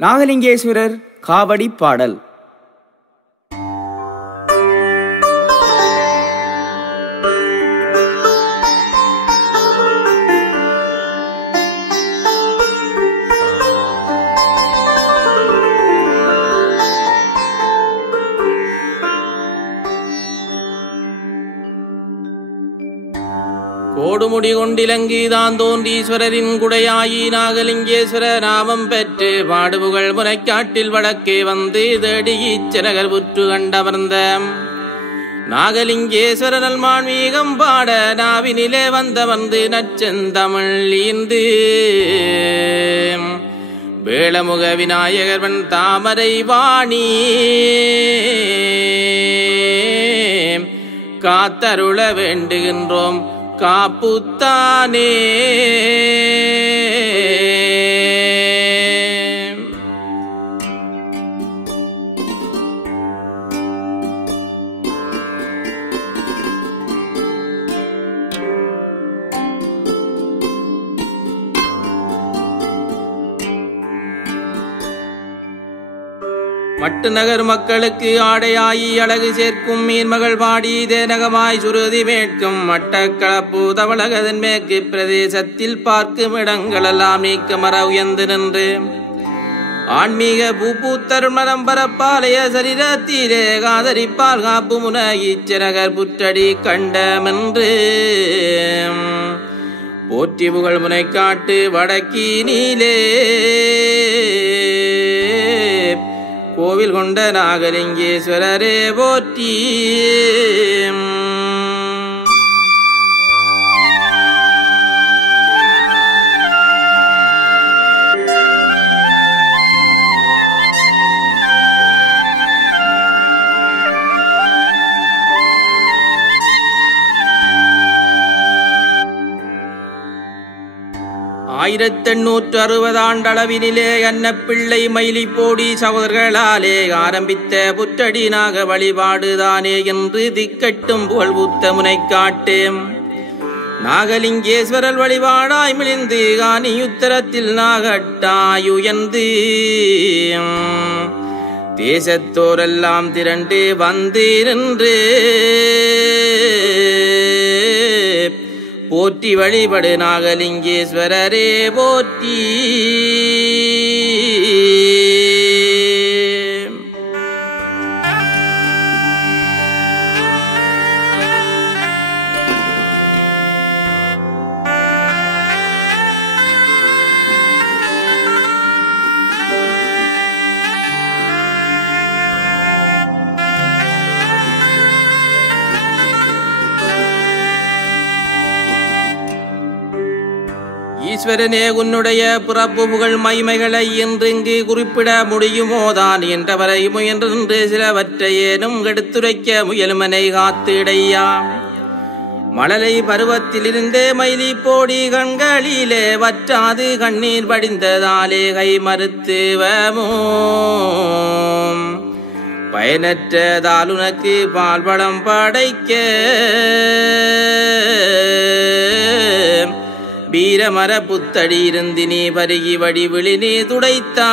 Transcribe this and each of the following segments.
நாகலிங்கேஸ்வரர் காவடி பாடல். கோடுமுடி கொண்டிலங்கிதான் தோன்றீஸ்வரரின் குடையாயி நாகலிங்கேஸ்வர நாமம் பெற்று பாடுபுகள் முனைக்காட்டில் வடக்கே வந்து தேடி ஈச்சரகர் புற்று கண்டமர்ந்த நாகலிங்கேஸ்வர நல்மான்மீகம் பாட நாவினிலே வந்தமர்ந்து நச்சந்தமிழ் ஈந்து வேளமுக விநாயகர்வன் தாமரை வாணி காத்தருள வேண்டுகின்றோம் காப்புத்தானே. மட்டு நகர் மக்களுக்கு ஆடையாயி அழகு சேர்க்கும் மீன்மகள் பாடி தேனகமாய் சுருதி மேற்கும் மட்டக்களப்பு தவளகதன் மேற்கு பிரதேசத்தில் பார்க்கும் இடங்களெல்லாம் நீக்கமர உயர்ந்து நின்று ஆன்மீக பூத்தருமரம் பரப்பாலய சரீரத்திலே காதரிப்பால் காப்பு முன ஈச்சரகர் புற்றடி கண்டமென்று போற்றி புகழ் முனை காட்டு வடக்கீனிலே கோவில் கொண்ட நாகலிங்கேஸ்வரரே போற்றி. ஆயிரத்து 860 ஆண்டளவினிலே அன்னப்பிள்ளை மயிலிப்போடி சகோதரர்களாலே ஆரம்பித்த புற்றடி நாக வழிபாடுதானே என்று திக்கட்டும் புகழ் புத்த முனை காட்டு நாகலிங்கேஸ்வரர் வழிபாடாய் மிளிந்து காணியுத்தரத்தில் நாகட்டாயுயர்ந்து தேசத்தோரெல்லாம் திரண்டு வந்து நின்று போற்றி வழிபடு நாகலிங்கேஸ்வரரே போற்றி. ஈஸ்வரனே, உன்னுடைய பிறப்பு புகழ் மைமைகளை இன்றிங்கு குறிப்பிட முடியுமோதான் என்றவரை முயன்று சிலவற்றையேனும் எடுத்துரைக்க முயலுமனை காத்திடையா. மழலை பருவத்திலிருந்தே மயிலி போடி கண்களிலே வற்றாது கண்ணீர் வடிந்ததாலே கை மறுத்துவமோ பயனற்றதால் உனக்கு பால்படம் படைக்க வீரமர புத்தடி இருந்து நீ பருகி வடி விழி நீ துடைத்தாய்.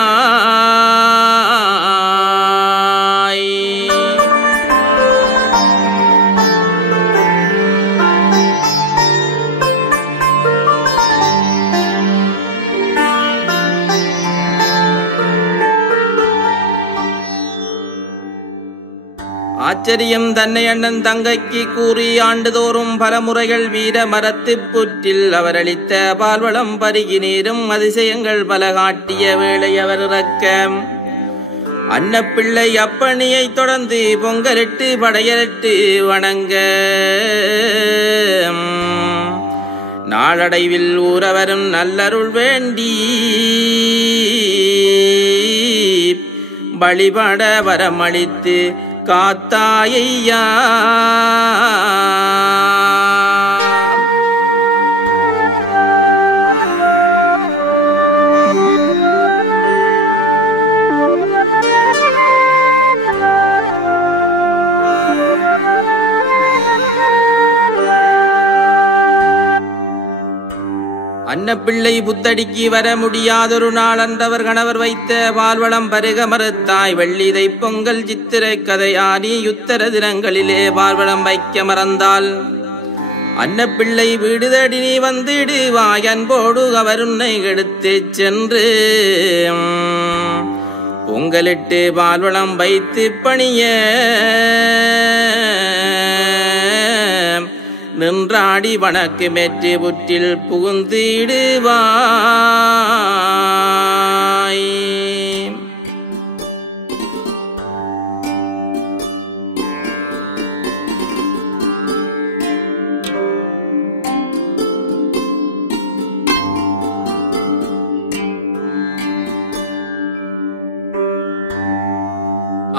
ஆச்சரியம் தன்னை அண்ணன் தங்கைக்கு கூறி ஆண்டுதோறும் பல முறைகள் வீர மரத்து புற்றில் அவர் அளித்த பால்வளம் பருகி நீரும் அதிசயங்கள் பல காட்டிய வேளை அவர் இறக்க அன்னப்பிள்ளை அப்பணியை தொடர்ந்து பொங்கலிட்டு படையலிட்டு வணங்க நாளடைவில் ஊரவரும் நல்லருள் வேண்டி வழிபட வரமளித்து காத்தாயையா. அன்னப்பிள்ளை புத்தடிக்கு வர முடியாதொரு நாள் அன்றவர் கணவர் வைத்த பால்வளம் பருக மறுத்தாய் வெள்ளிதை பொங்கல் சித்திரை கதையானி யுத்தர தினங்களிலே பால்வளம் வைக்க மறந்தாள். அன்னப்பிள்ளை வீடு தேடி நீ வந்திடுவாய் அன்போடு அவர் உன்னை எடுத்து சென்று பொங்கலிட்டு பால்வளம் வைத்து பணிய நின்றாடி வணக்கு மேற்று புற்றில் புகுந்திடுவாய்.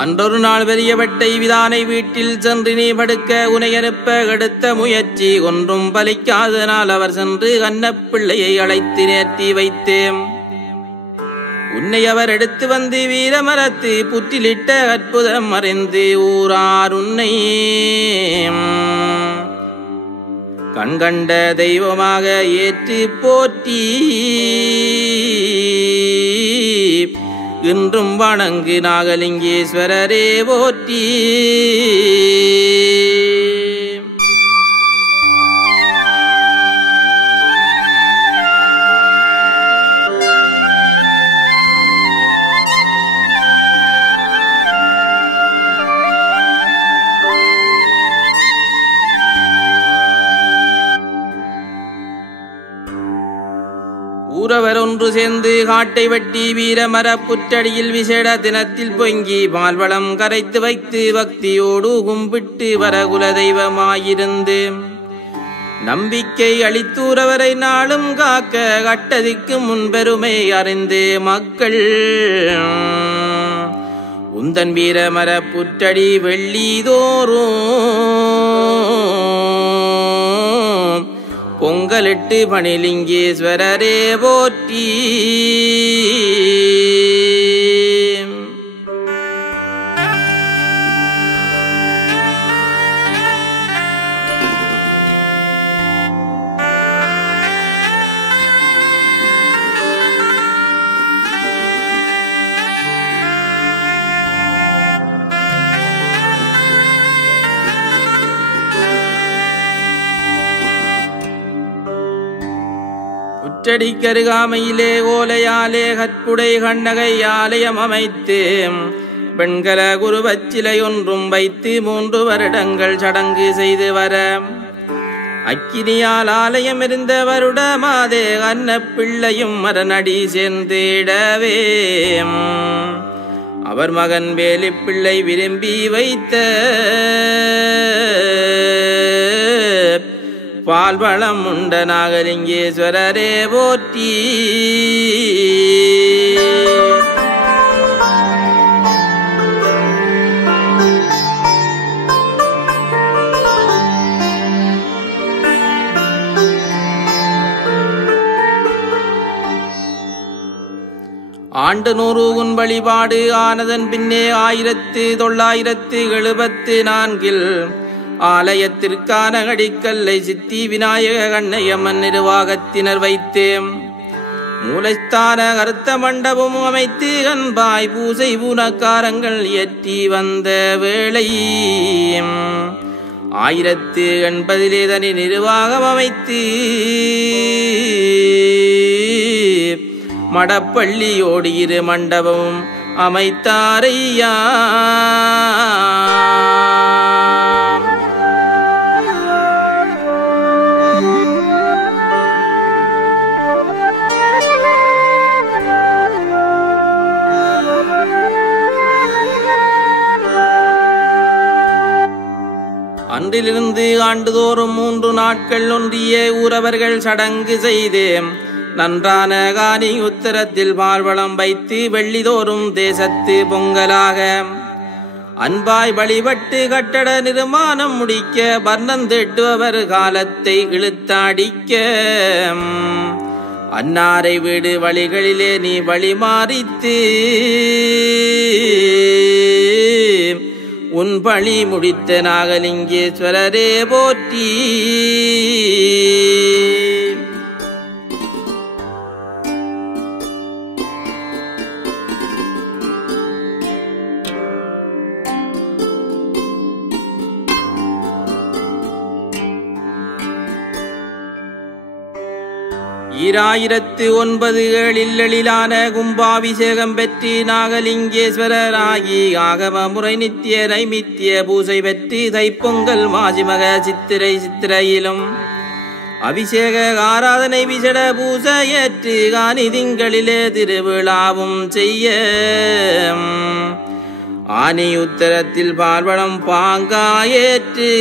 அன்றொரு நாள் பெரிய வெட்டை விதானை வீட்டில் சென்று நீ படுக்க உனை அனுப்ப எடுத்த முயற்சி ஒன்றும் பலிக்காதனால் அவர் சென்று அன்னப்பிள்ளையை அழைத்து நேர்த்தி வைத்தேன். உன்னை அவர் எடுத்து வந்து வீரமரத்து புற்றிலிட்ட அற்புதம் அறிந்து ஊரார் உன்னை கண்கண்ட தெய்வமாக ஏற்று போற்றி இன்றும் வணங்கு நாகலிங்கேஸ்வரரே போற்றி. ஊரவர் ஒன்று சேர்ந்து காட்டை வெட்டி வீரமர புற்றடியில் விசேட தினத்தில் பொங்கி பால்வளம் கரைத்து வைத்து பக்தியோடு கும்பிட்டு வர குல தெய்வமாயிருந்து நம்பிக்கை அளித்தூரவரை நாளும் காக்க கட்டதிக்கு முன்பெருமை அறிந்து மக்கள் உந்தன் வீரமர புற்றடி வெள்ளிதோறும் பொங்கலிட்டு பணிலிங்கேஸ்வரரே போற்றி. புற்றடிக்கருகாமையிலே ஓலையாலே கற்புடை கண்ணகை ஆலயம் அமைத்து பெண்கள குருவச்சிலை ஒன்றும் வைத்து 3 வருடங்கள் சடங்கு செய்து வர அக்கினியால் ஆலயம் இருந்த வருட மாதே அன்னப்பிள்ளையும் மரநடி சேர்ந்திடவே அவர் மகன் வேலிப்பிள்ளை விரும்பி வைத்த பால்வளம் உண்ட நாகலிங்கேஸ்வரரே போற்றி. ஆண்டு 100 உன் வழிபாடு ஆனதன் பின்னே 1974 ஆலயத்திற்கான அடிக்கல்லை சித்தி விநாயக கண்ணையம்மன் நிர்வாகத்தினர் வைத்தேன். மூலஸ்தான கருத்த மண்டபம் அமைத்து அன்பாய் பூசை பூனக்காரங்கள் ஏற்றி வந்த வேளை 1080 தனி நிர்வாகம் அமைத்து மடப்பள்ளியோடு 2 மண்டபம் அமைத்தாரையா. அன்றிலிருந்து ஆண்டுதோறும் 3 நாட்கள் ஒன்றிய ஊரவர்கள் சடங்கு செய்து நன்றான காணி உத்தரத்தில் பால்வளம் வைத்து வெள்ளிதோறும் தேசத்து பொங்கலாக அன்பாய் வழிபட்டு கட்டட நிர்மாணம் முடிக்க வர்ணம் தேட்டுவர் காலத்தை இழுத்தாடிக்க அன்னாரை வீடு வழிகளிலே நீ வழி மாறித்து உன் பழி முடித்த நாகலிங்கேஸ்வரரே போற்றி. 2009 கும்பாபிஷேகம் பெற்று நாகலிங்கேஸ்வரராகி ஆகம முறை நித்திய நைமித்திய பூசை பெற்று தைப்பொங்கல் மாசிமக சித்திரையிலும் அபிஷேக ஆராதனை விசேட பூசையேற்று காணி திங்களிலே திருவிழாவும் செய்ய ஆனி உத்தரத்தில் பார்வளம் பாங்காயேற்று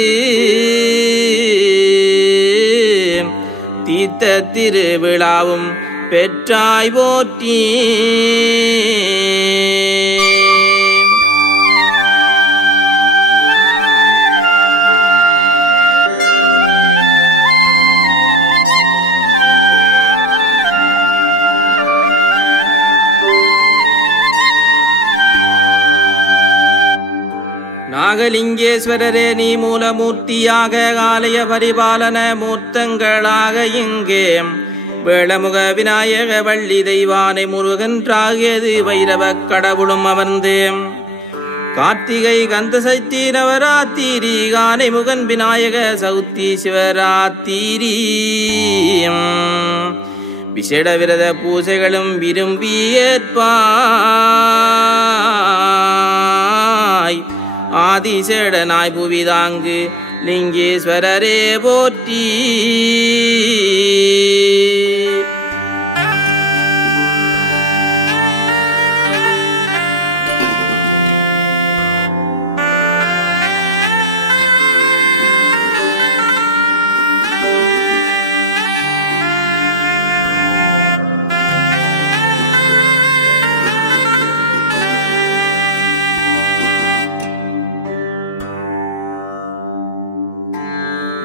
தீர்த்த திருவிழாவும் பெற்றாய் போற்றி. நாகலிங்கேஸ்வரரே நீ மூலமூர்த்தியாக ஆலய பரிபாலன மூர்த்தங்களாக இங்கே வேளமுக விநாயக வள்ளி தெய்வானை முருகன் ராகியது வைரவ கடவுளும் அமர்ந்து கார்த்திகை கந்த சஷ்டி நவராத்திரி கானை முகன் விநாயக சௌத்தி சிவராத்திரி விசேட விரத பூசைகளும் விரும்பி ஏற்பாய். ஆதிசேடனாய் புவிதாங்கு லிங்கேஸ்வரரே போற்றி.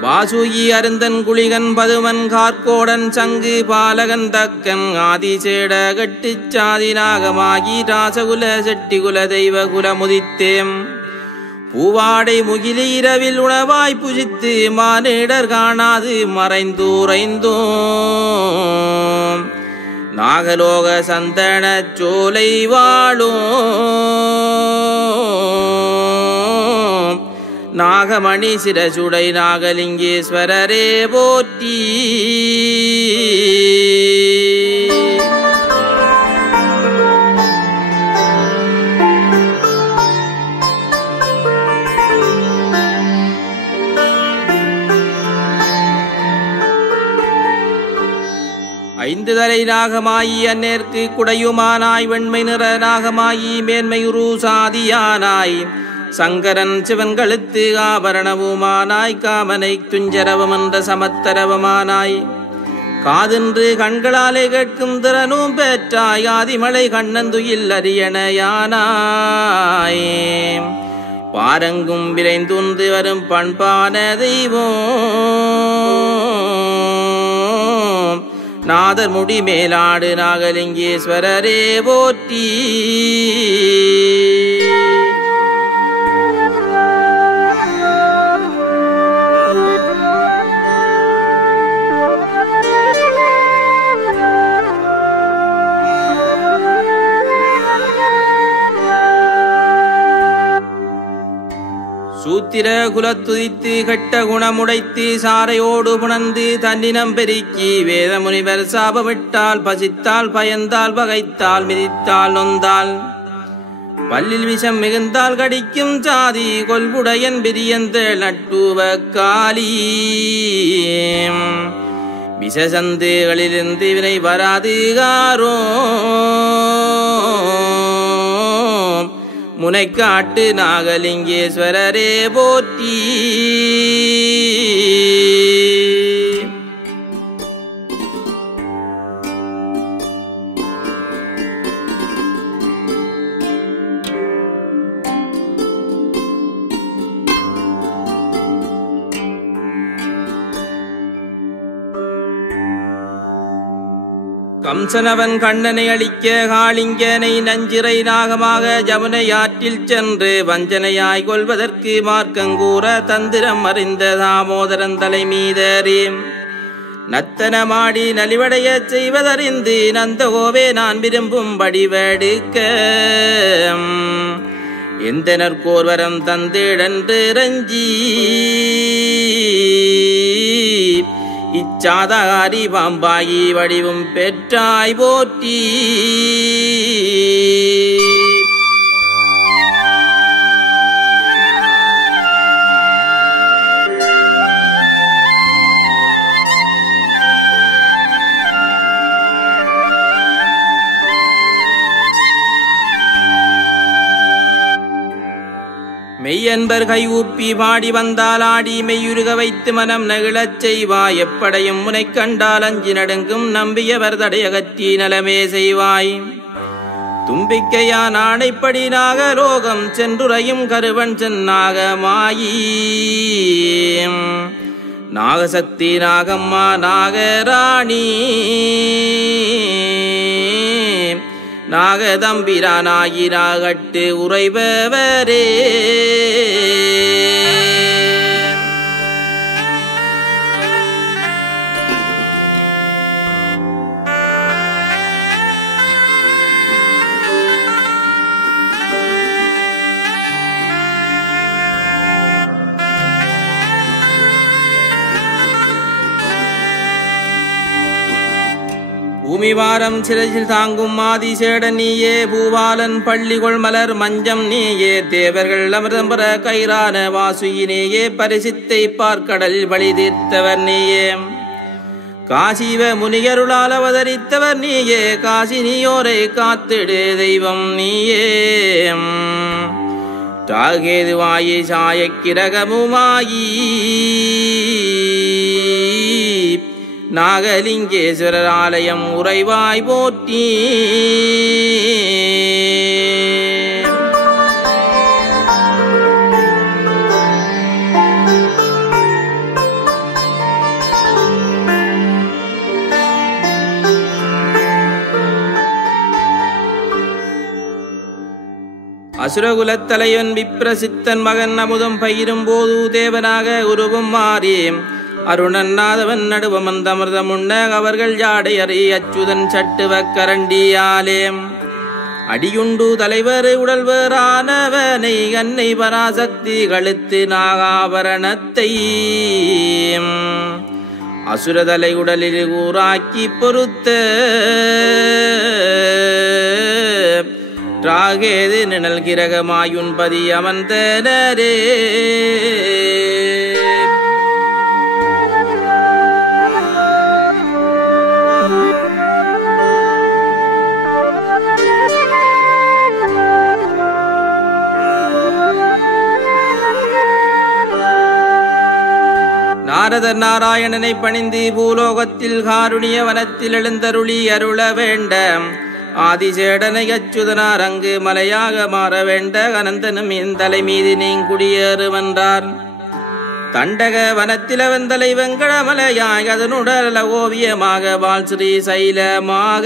வாசுகி அருந்தன் குளிகன் பதுமன் கார்கோடன் சங்கு பாலகன் தக்கன் ஆதிசேட கட்டுச் சாதி நாகமாகி ராசகுல செட்டிகுல தெய்வ குல முதித்தேம் பூவாடை முகிலி இரவில் உணவாய் புஜித்து மானிடர் காணாது மறைந்தூரைந்தோம் நாகலோக சந்தன சோலை வாழும் நாகமணி சிரசுடை நாகலிங்கேஸ்வரரே போற்றி. ஐந்து தலை நாகமாயி அந்நேர்க்கு குடையுமானாய் வெண்மை நிற நாகமாயி மேன்மையுரு சாதியானாய் சங்கரன் சிவன் கழுத்து ஆபரணவுமானாய் காமனை துஞ்சரவம் என்ற சமத்தரவமானாய் காதென்று கண்களாலே கேட்கும் திறனும் பெற்றாய் ஆதிமலை கண்ணந்துயில் அரியணையானாய் பாரங்கும் விரைந்துந்து வரும் பண்பான தெய்வம் நாதர் முடி மேலாடு நாகலிங்கேஸ்வரரே போற்றி. சூத்திர குலத்துதித்து கட்ட குணமுடைத்து சாரையோடு புணர்ந்து தன்னினம் பெருக்கி வேத முனிவர் சாபமிட்டால் பசித்தால் பயந்தால் பகைத்தால் மிதித்தால் நொந்தால் பல்லில் விஷம் மிகுந்தால் கடிக்கும் சாதி கொல்புடையன் பிரியந்த நட்டுவ காலி விஷசந்துகளிலிருந்து வினை வராதுகாரோ முனைக்காட்டு நாகலிங்கேஸ்வரரே போற்றி. கம்சனவன் கண்ணனை அழிக்க காளிங்கனை நஞ்சிறை நாகமாக ஜமுனை ஆற்றில் சென்று வஞ்சனையாய் கொள்வதற்கு மார்க்கங்கூற தந்திரம் அறிந்த தாமோதரன் தலை மீதறி நத்தனமாடி நலிவடைய செய்வதறிந்து நந்தகோவே நான் விரும்பும் வடிவெடுக்க எந்தனர்கோர்வரம் தந்திடன்று ரஞ்சி இச்சாதாரி பாம்பாகி வடிவும் பெற்றாய் போற்றி. மெய்யன்பர் கை ஊப்பி பாடி வந்தால் ஆடி மெய்யுருக வைத்து மனம் நகிழச் செய்வாய். எப்படையும் முனை கண்டால் அஞ்சி நடுங்கும் நம்பியவர் தடையகற்றி நலமே செய்வாய். தும்பிக்கையான் ஆணைப்படி நாகலோகம் சென்றுரையும் கருவன் சென்னாகமாயி. நாகசக்தி நாகம்மா நாகராணி நாகதம்பிரானாகி நாகட்டு உறைபவரே. பூமிவாரம் சிறையில் தாங்கும் ஆதிசேடன் நீயே. பூவாலன் பள்ளிகொள் மலர் மஞ்சம் நீயே. தேவர்கள் அமிர்தம்பர கைரான வாசுயினேயே. பரிசித்தை பார்க்கடல் வழி தீர்த்தவர் நீயே. காசிவ முனிகருளால் அவதரித்தவர் நீயே. காசி நீயோரை காத்திடு தெய்வம் நீயே. ராகேதுவாயி சாயக்கிரகமுமாயி நாகலிங்கேஸ்வரர் ஆலயம் உறைவாய் போற்றி. அசுரகுலத் தலைவன் விப்ரசித்தன் மகன் அமுதம் பயிரும் போது தேவனாக உருவும் மாறி அருணநாதவன் நடுவமந்தமிர்தம் உண்ண அவர்கள் ஜாடை அறி அச்சுதன் சட்டுவ கரண்டியாலே அடியுண்டு தலைவர் உடல்வரானவனை அன்னை பராசக்தி கழுத்து நாகாபரணத்தை அசுரதலை உடலில் ஊராக்கி பொறுத்த ராகேது நிழல் கிரகமாயுன்பதி அமர்ந்தனரே. நாரதர் நாராயணனை பணிந்து பூலோகத்தில் காருணிய வனத்தில் எழுந்தருளி அருள வேண்ட ஆதிசேடனை அச்சுதனார் அங்கு மலையாக மாற வேண்ட அனந்தனும் இந்தலை மீது நீங்குடியேறுவென்றார். தண்டக வனத்தில் வெந்தலை வெங்கடமலையாய் அதனுடல ஓவியமாக வாழ் ஸ்ரீ சைலமாக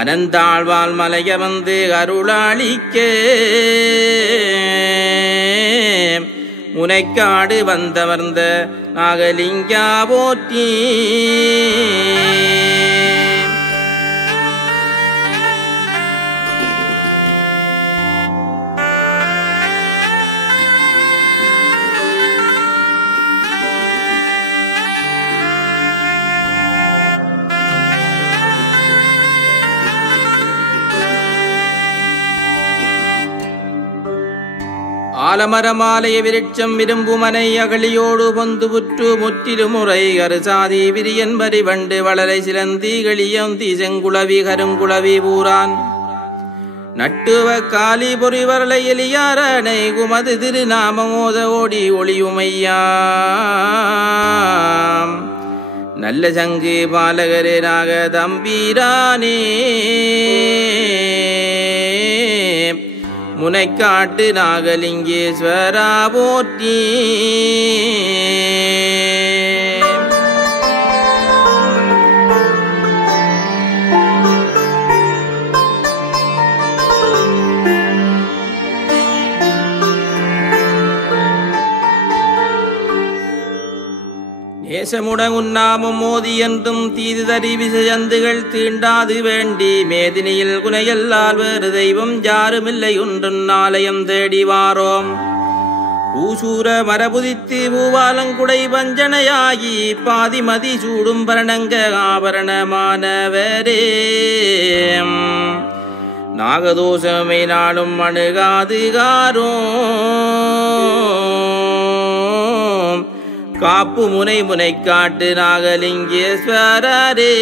அனந்தாழ்வாள் மலைய வந்து அருளாளிக்க முனைக்காடு வந்தமர்ந்த நாகலிங்கா போற்றி. ஆலமரமாலய விருட்சம் விரும்புமனை அகழியோடு பொந்து புற்று முற்றிலுமுறை அருசாதி விரியன் வரி வண்டு வளரை சிலந்தி களியந்தி செங்குளவி கருங்குளவி பூரான் நட்டுவ காலி பொறிவரலை எலியாரனை குமது திருநாமமோத ஓடி ஒளியுமையாம் நல்ல சங்கு பாலகரே நாக தம்பீரானே முனைக்காட்டு நாகலிங்கேஸ்வரா போற்றி. நேசமுடன் உன்னாமம் மோதி என்றும் தீதுதறி விசையந்துகள் தீண்டாது வேண்டி மேதினியில் குனையல்லால் வேறு தெய்வம் யாருமில்லை ஒன்றும் ஆலயம் தேடி வாரோம். பூசூர மரபுதித்து பூவாலங்குடை வஞ்சனையாகி பாதிமதி சூடும் பரணங்க ஆபரணமானவரே நாகதோஷமே நாளும் அணுகாதுகாரும் காப்பு முனை முனை காட்டு நாகலிங்கேஸ்வரரே